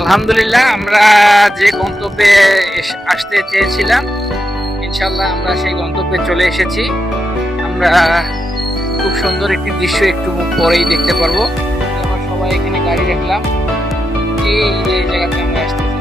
আলহামদুলিল্লাহ, আমরা যে গন্তব্যে আসতে চেয়েছিলাম ইনশাল্লাহ আমরা সেই গন্তব্যে চলে এসেছি। আমরা খুব সুন্দর একটি দৃশ্য একটু পরেই দেখতে পারবো। আমরা সবাই এখানে গাড়ি রাখলাম, এই জায়গাতে আমরা আসতেছি।